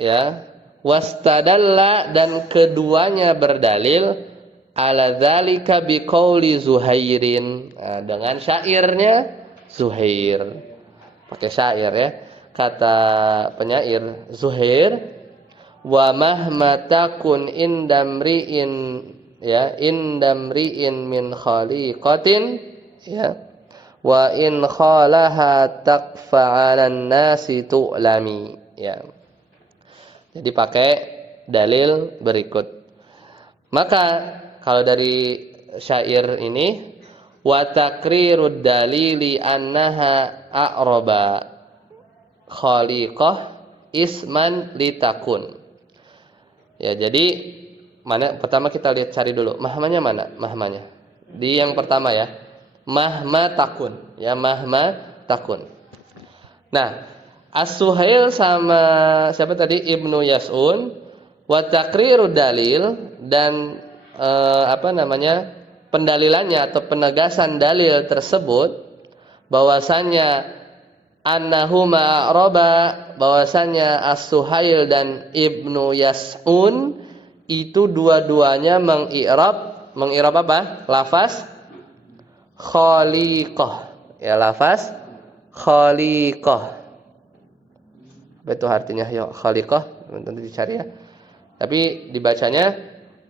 Ya, wastadalla, dan keduanya berdalil ala dzalika biqauli Zuhairin. Nah, dengan syairnya Zuhair. Pakai syair ya. Kata penyair Zuhair, wa mahma takun indamri'in ya, indamri'in min khaliqatin ya, wa in khalaha takfa 'alan nasi tu'lami ya. Jadi pakai dalil berikut. Maka kalau dari syair ini, wa takrirud dalili annaha a'raba khaliqah isman litakun. Ya, jadi mana pertama kita lihat, cari dulu mahmanya mana? Mahmanya di yang pertama ya. Mahma takun, ya, mahma takun. Nah, As-Suhail sama siapa tadi? Ibnu Yas'un. Wa taqrirud dalil, dan pendalilannya atau penegasan dalil tersebut bahwasanya annahuma a'raba, bahwasanya As-Suhail dan Ibnu Yas'un itu dua-duanya mengi'rab apa? Lafaz khaliqah. Ya, lafaz khaliqah. Apa itu artinya ya khaliqah? Nanti dicari ya. Tapi dibacanya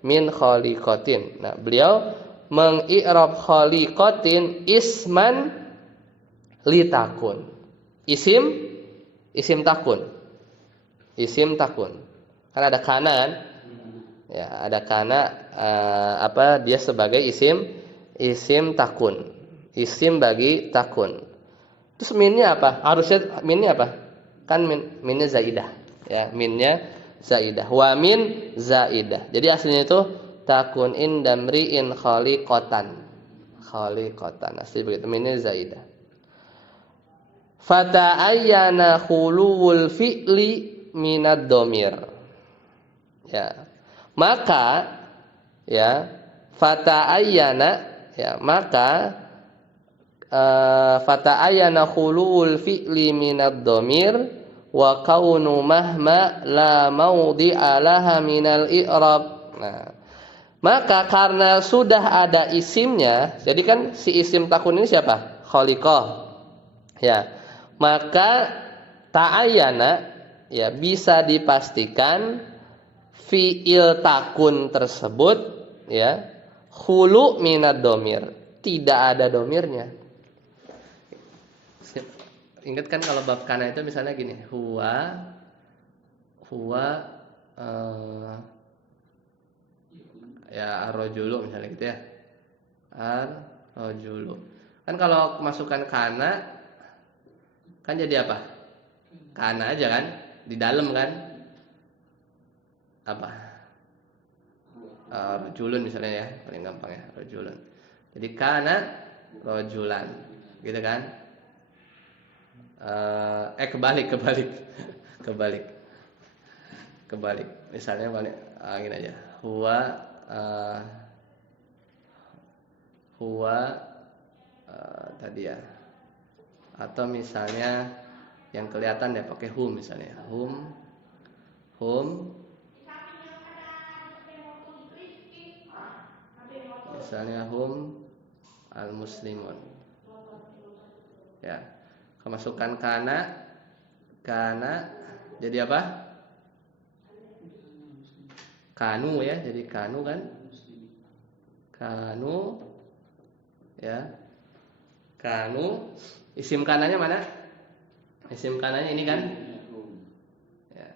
min khaliqatin. Nah, beliau mengi'rab khaliqatin isman litakun. Isim takun. Isim takun. Kan ada kana kan? Ya, ada kana dia sebagai isim takun. Isim bagi takun. Terus minnya apa? Harusnya minnya apa? Kan minnya zaidah. Ya, minnya zaidah. Wa min zaidah. Jadi aslinya itu takun indamriin khaliqatan. Khaliqatan. Asli begitu, minnya zaidah. Fata'ayyana khuluwul fi'li minad dhamir. Ya. Maka ya, fata'ayyana ya, maka fata'ayyana khuluwul fi'li minad dhamir wa kaunu mahma la mawdi'a laha minal i'rab. Nah, maka karena sudah ada isimnya, jadi kan si isim takun ini siapa? Khaliqah. Ya. Maka ta'ayyana ya bisa dipastikan fi'il takun tersebut ya khulu minad dhamir, tidak ada domirnya. Ingat kan kalau bab kana itu misalnya gini, huwa ya ar-rajulu misalnya gitu ya. Ar-rajulu. Kan kalau masukkan kana kan jadi apa? Kana aja kan? Di dalam kan? Apa? Rajulun misalnya ya, paling gampang ya, rajulun. Jadi kana rajulan, gitu kan? Kebalik. Misalnya balik gini aja. Huwa tadi ya. Atau misalnya yang kelihatan ya pakai hum misalnya. Hum. Misalnya hum al-muslimun. Ya. Kemasukan kana jadi apa? Kanu ya, jadi kanu kan? Kanu ya. Kanu, isim kananya mana? Isim kananya ini kan? Ya.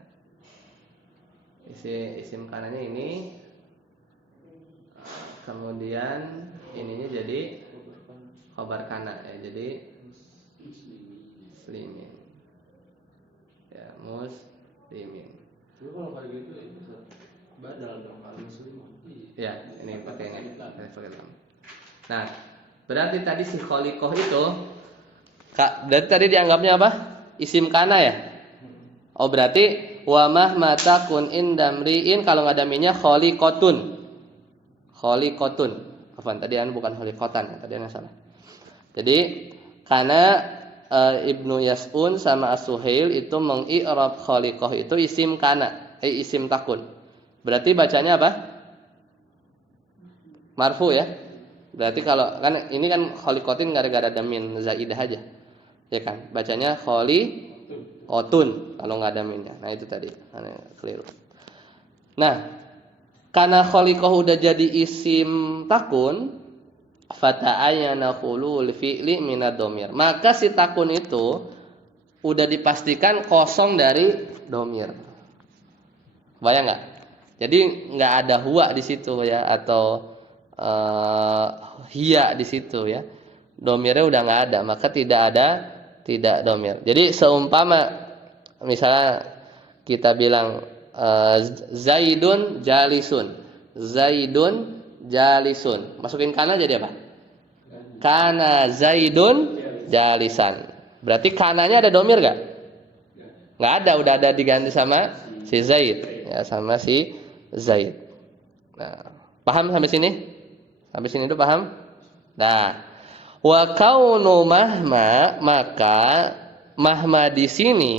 Isim kananya ini. Kemudian ininya jadi khabar kana ya, jadi muslimin. Ya, muslimin. Jadi kalau kayak gitu itu badal dong muslimin. Ya, ini pakai ini. Nah, berarti tadi si khaliqah itu berarti tadi dianggapnya apa? Isim kana ya? Oh, berarti wa mahma takun indamriin, kalau enggak ada minnya khaliqatun. Afwan, tadi bukan khaliqatan, tadi yang salah. Jadi karena Ibnu Yas'un sama As-Suhail itu mengi'rab khaliqah itu isim kana, isim takun. Berarti bacanya apa? Marfu ya. Berarti kalau kan ini kan khaliqatin gara-gara ada min zaidah aja. Ya kan? Bacanya khaliqatun kalau enggak ada minnya. Nah, itu tadi. Keliru. Nah, karena khaliqah udah jadi isim takun, fata'ayyana khulul fi'li minad dhamir. Maka si takun itu udah dipastikan kosong dari dhamir. Bayang enggak? Jadi enggak ada huwa di situ ya, atau hiya di situ ya. Dhamirnya udah enggak ada, maka tidak dhamir. Jadi seumpama misalnya kita bilang Zaidun jalisun. Masukin kana jadi apa? Kana Zaidun jalisan. Berarti kananya ada domir gak? Gak ada, udah ada diganti sama si Zaid. Ya, sama si Zaid. Nah, paham sampai sini? Sampai sini itu paham? Nah, Wa kaunu mahma, maka mahma di sini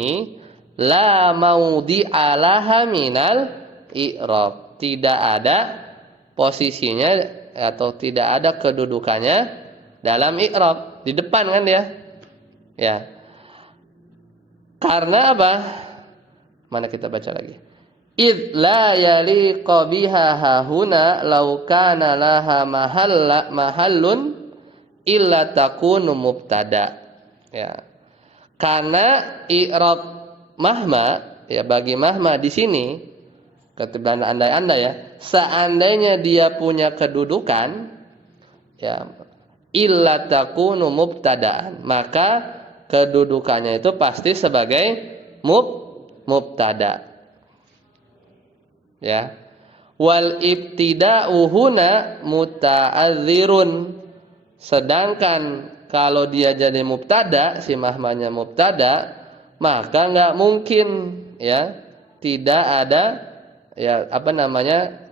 la maudhi'a laha minal i'rab. Tidak ada posisinya atau tidak ada kedudukannya dalam i'rab. Di depan kan dia? Ya. Karena apa? Mana kita baca lagi? Id la yaliqa biha hahuna law kana laha mahallun illa takunu mubtada. Ya. Karena i'rab mahma, ya, bagi mahma di sini ketika andai-andai ya, seandainya dia punya kedudukan, ya, illa takunu mubtadaan, maka kedudukannya itu pasti sebagai mubtada. Ya. Wal ibtida'u huna muta'adzirun. Sedangkan kalau dia jadi mubtada, si mahmanya mubtada, maka enggak mungkin, ya, tidak ada, ya,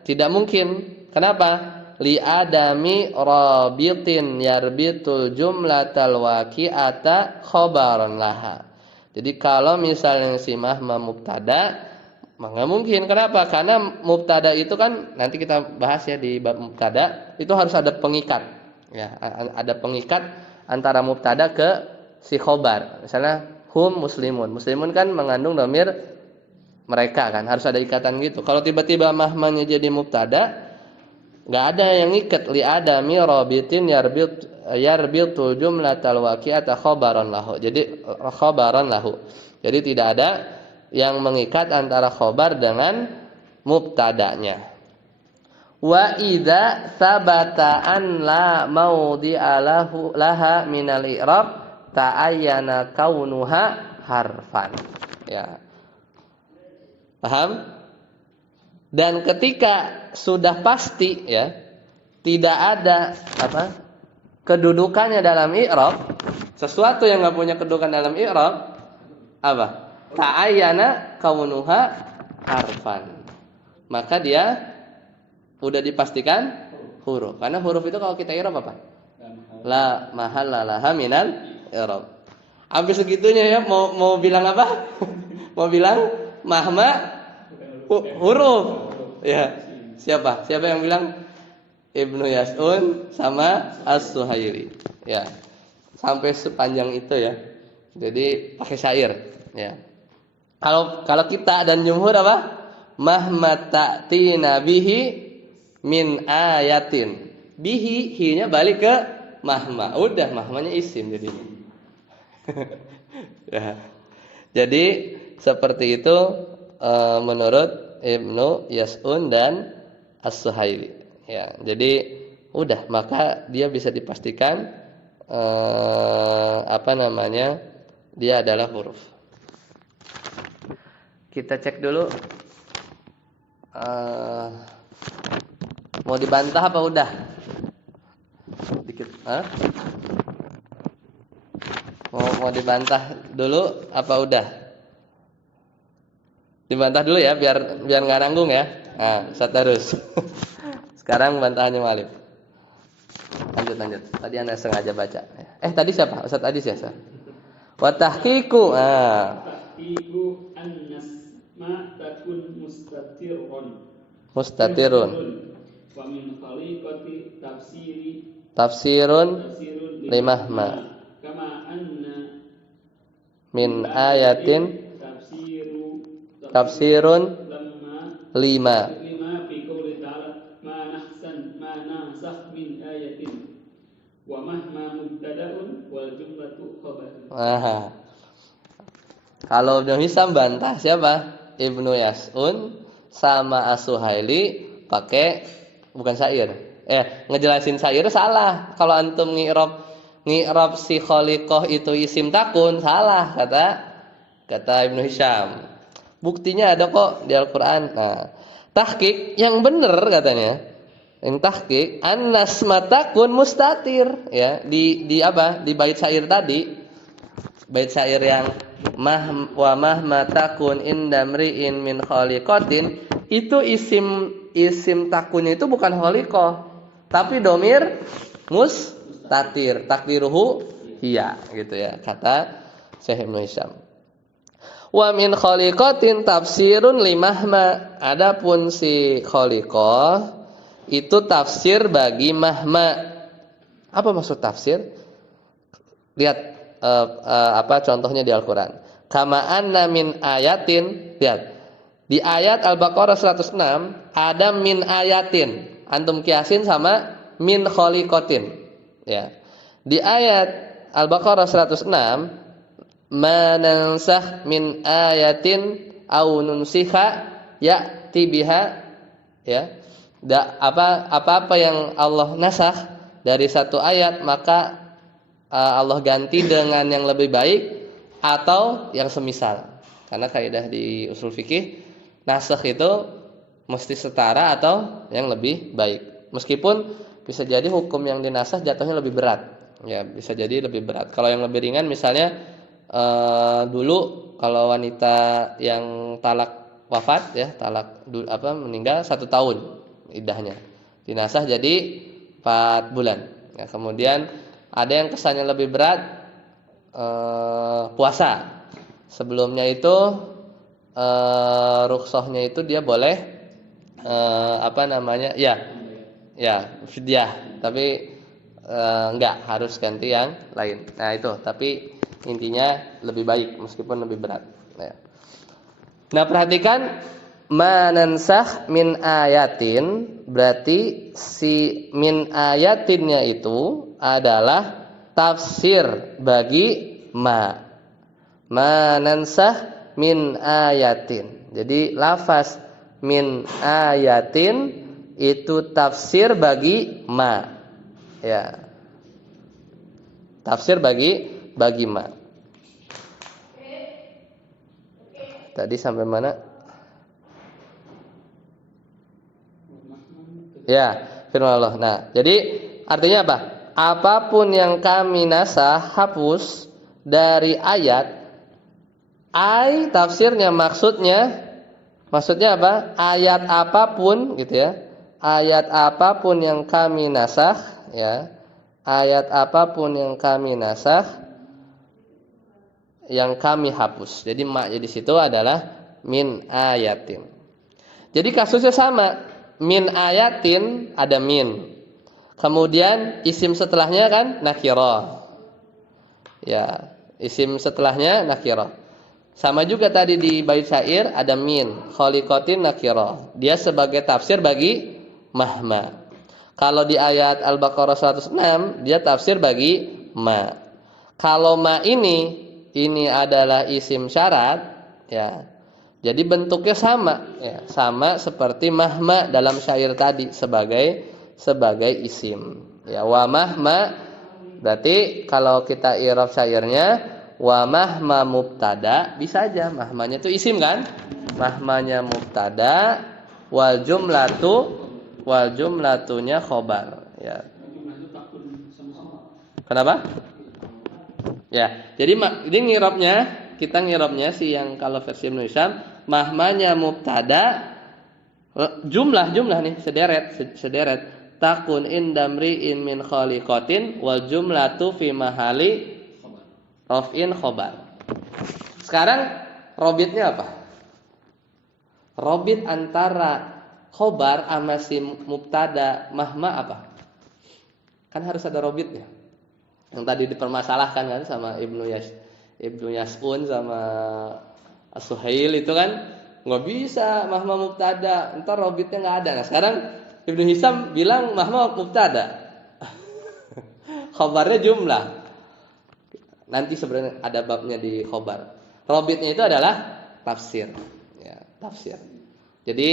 tidak mungkin. Kenapa? Li adami rabitin yarbitul jumlatal waqi'ata khabaran laha. Jadi kalau misalnya si mahma mubtada, maka mungkin. Kenapa? Karena mubtada itu kan nanti kita bahas ya di bab mubtada, itu harus ada pengikat. Ya, ada pengikat antara mubtada ke si khobar. Misalnya hum muslimun. Muslimun kan mengandung dhamir mereka kan, harus ada ikatan gitu. Kalau tiba-tiba mahmanya jadi mubtada, enggak ada yang ikat. Li adami rabitin yarbitul jumlatal waqi'ata khabaran lahu. Jadi khabaran lahu. Jadi tidak ada yang mengikat antara khobar dengan mubtadanya. Wa idza sabata an la maudhi'a laha minal i'rab ta'ayyana kaunuha harfan. Ya. Paham? Dan ketika sudah pasti, ya, tidak ada kedudukannya dalam i'rab, sesuatu yang enggak punya kedudukan dalam i'rab, apa? Ta'ayyana kaunuha harfan. Maka dia udah dipastikan huruf. Karena huruf itu kalau kita i'rab apa? La mahalla laha minal i'rab. Habis segitunya ya, mau bilang apa? Mau bilang mahma huruf. Ya. Siapa yang bilang? Ibnu Yas'un sama As-Suhaili. Ya. Sampai sepanjang itu ya. Jadi pakai syair, ya. Kalau kita dan jumhur apa? Mahma ta'tina bihi min ayatin. Bihi, hi-nya balik ke mahma. Udah, mahmanya isim jadinya. Ya. Jadi seperti itu menurut Ibnu Yas'un dan As-Suhaili. Ya, jadi udah, maka dia bisa dipastikan dia adalah huruf. Kita cek dulu. Mau dibantah apa udah? Dikit. Mau dibantah dulu apa udah? Dibantah dulu ya, biar nggak nanggung ya. Nah, terus. Sekarang bantahannya Mu'alif. Lanjut. Tadi Anda sengaja baca. Tadi siapa? Ustaz Adis ya, Ustaz? Wa tahqiqu. Tahqiqu an-nas ma takun mustatirun. Wa min khaliqati tafsirun limahma. Kama anna min ayatin tafsirun lima fi qouli ta'ala ma nansakh min ayatin wa mahma mubtada'un wal jumlatu khabar. Kalau Ibnu Hisam bantah siapa? Ibnu Yas'un sama As-Suhaili pakai bukan syair. Ngejelasin syair salah. Kalau antum ngi'rab si khaliqah itu isim takun, salah kata Ibnu Hisam. Buktinya ada kok di Al-Qur'an. Nah, tahqiq yang benar katanya. Yang tahqiq an-nas matakun mustatir, ya, di bait syair tadi. Bait syair yang mahma takun inda mri'in min khaliqatin, itu isim takunnya itu bukan khaliqah, tapi domir tatir, takdiruhu hiya gitu ya, kata Syekh Ibnu Hisham. Wa min khaliqatin tafsirun limahma. Adapun si khaliqah itu tafsir bagi mahma. Apa maksud tafsir? Lihat apa contohnya di Al-Qur'an. Kama anna min ayatin, lihat. Di ayat Al-Baqarah 106 ada min ayatin. Antum kiasin sama min khaliqatin. Ya. Di ayat Al-Baqarah 106, ma nansakh min ayatin aw nunsikha ya'ti biha, ya. Apa-apa yang Allah nasakh dari satu ayat maka Allah ganti dengan yang lebih baik atau yang semisal. Karena kaidah di usul fikih, nasakh itu mesti setara atau yang lebih baik. Meskipun bisa jadi hukum yang dinasakh jatuhnya lebih berat. Ya, bisa jadi lebih berat. Kalau yang lebih ringan misalnya dulu kalau wanita yang talak wafat ya, meninggal 1 tahun iddahnya. Dinasakh jadi 4 bulan. Ya, kemudian ada yang kesannya lebih berat puasa. Sebelumnya itu rukhsahnya itu dia boleh fidyah, tapi enggak harus ganti yang lain. Nah itu, tapi intinya lebih baik meskipun lebih berat. Nah perhatikan, manansakh min ayatin, berarti si min ayatinnya itu adalah tafsir bagi ma. Manansakh min ayatin. Jadi lafaz min ayatin itu tafsir bagi ma. Ya. Tafsir bagi ma. Tadi sampai mana? Ya, firman Allah. Nah, jadi artinya apa? Apapun yang kami nasakh, hapus dari ayat, tafsirnya maksudnya apa? Ayat apapun gitu ya. Ayat apapun yang kami nasakh ya. Ayat apapun yang kami nasakh, yang kami hapus. Jadi maknya di situ adalah min ayatin. Jadi kasusnya sama. Min ayatin ada min. Kemudian isim setelahnya kan nakirah. Ya, isim setelahnya nakirah. Sama juga tadi di bait syair ada min, khaliqatin nakirah. Dia sebagai tafsir bagi mahma. Kalau di ayat Al-Baqarah 106 dia tafsir bagi ma. Kalau ma ini adalah isim syarat ya. Jadi bentuknya sama ya, sama seperti mahma dalam syair tadi sebagai isim. Ya, wa mahma berarti kalau kita i'rab syairnya wa mahma mubtada, bisa aja mahmanya itu isim kan? Mahmanya mubtada, wal jumlatunya khobar ya. Kenapa? Ya, jadi ini kita ngirabnya sih yang kalau versi Ibnu Hisham, mahmanya mubtada, jumlah nih sederet takun indamri'in min khaliqatin wal jumlatu fi mahali raf'in khobar. Sekarang robitnya apa? Robit antara khobar sama si mubtada mahma apa? Kan harus ada robitnya. Yang tadi dipermasalahkan kan sama Ibnu Yas'un sama As-Suhail itu kan nggak bisa mahma mubtada, entar robitnya nggak ada. Nah sekarang Ibnu Hisham bilang mahma mubtada, khobarnya jumlah. Nanti sebenarnya ada babnya di khobar. Robitnya itu adalah tafsir, ya, tafsir. Jadi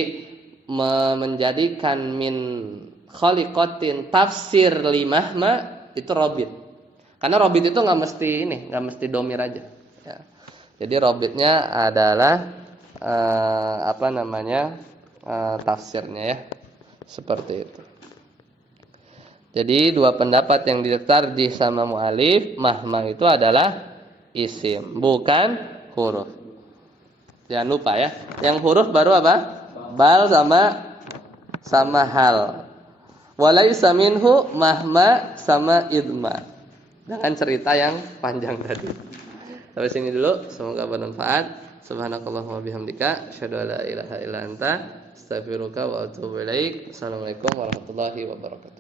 menjadikan min khaliqatin tafsir limahma itu robit. Karena robit itu nggak mesti domir aja. Ya. Jadi robitnya adalah tafsirnya ya, seperti itu. Jadi dua pendapat yang ditarjih sama mu'alif, mahma itu adalah isim, bukan huruf. Jangan lupa ya. Yang huruf baru apa? Bal sama hal. Walaisa minhu mahma sama idma. Dengan cerita yang panjang tadi. Sampai sini dulu, semoga bermanfaat. Subhanakallahumma bihamdika asyhadu an la ilaha illa anta astaghfiruka wa atubu ilaik. Assalamualaikum warahmatullahi wabarakatuh.